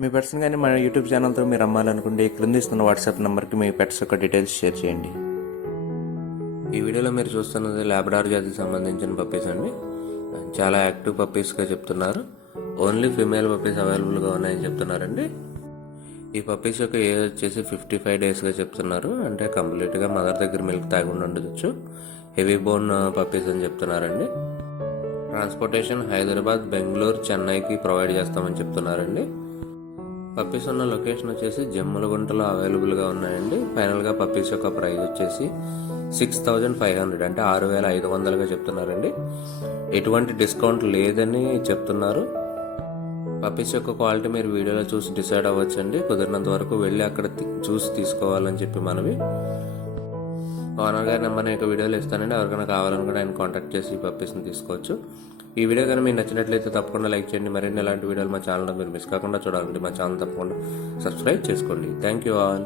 మీ పెట్స్ని కానీ మన యూట్యూబ్ ఛానల్తో మీరు అమ్మాలనుకుంటే క్రింద ఇస్తున్న వాట్సాప్ నెంబర్కి మీ పెట్స్ యొక్క డీటెయిల్స్ షేర్ చేయండి. ఈ వీడియోలో మీరు చూస్తున్నది లాబ్రాడోర్ జాతికి సంబంధించిన పప్పీస్ అండి. చాలా యాక్టివ్ పప్పీస్గా చెప్తున్నారు. ఓన్లీ ఫీమేల్ పప్పీస్ అవైలబుల్గా ఉన్నాయని చెప్తున్నారండి. ఈ పప్పీస్ యొక్క ఏజ్ వచ్చేసి 55 డేస్గా చెప్తున్నారు. అంటే కంప్లీట్గా మదర్ దగ్గర మిల్క్ తాగకుండా ఉండొచ్చు. హెవీ బోన్ పప్పీస్ అని చెప్తున్నారండి. ట్రాన్స్పోర్టేషన్ హైదరాబాద్, బెంగళూరు, చెన్నైకి ప్రొవైడ్ చేస్తామని చెప్తున్నారండి. పప్పీస్ ఉన్న లొకేషన్ వచ్చేసి జమ్మలగుంటలో అవైలబుల్గా ఉన్నాయండి. ఫైనల్గా పప్పీస్ యొక్క ప్రైస్ వచ్చేసి 6500 అంటే 6500గా చెప్తున్నారండి. ఎటువంటి డిస్కౌంట్ లేదని చెప్తున్నారు. పప్పీస్ యొక్క క్వాలిటీ మీరు వీడియోలో చూసి డిసైడ్ అవ్వచ్చండి. కుదిరినంత వరకు వెళ్ళి అక్కడ చూసి తీసుకోవాలని చెప్పి మనవి. ఓనర్ గారి నెంబర్ నేను వీడియోలో ఇస్తానండి. ఎవరికైనా కావాలనుకుంటే ఆయన కాంటాక్ట్ చేసి ఈ పప్పీస్ని తీసుకోవచ్చు. ఈ వీడియో కానీ మీకు నచ్చినట్లయితే తప్పకుండా లైక్ చేయండి. మరిన్ని ఇలాంటి వీడియోలు మా ఛానల్లో మీరు మిస్ కాకుండా చూడాలంటే మా ఛానల్ తప్పకుండా సబ్స్క్రైబ్ చేసుకోండి. Thank you all.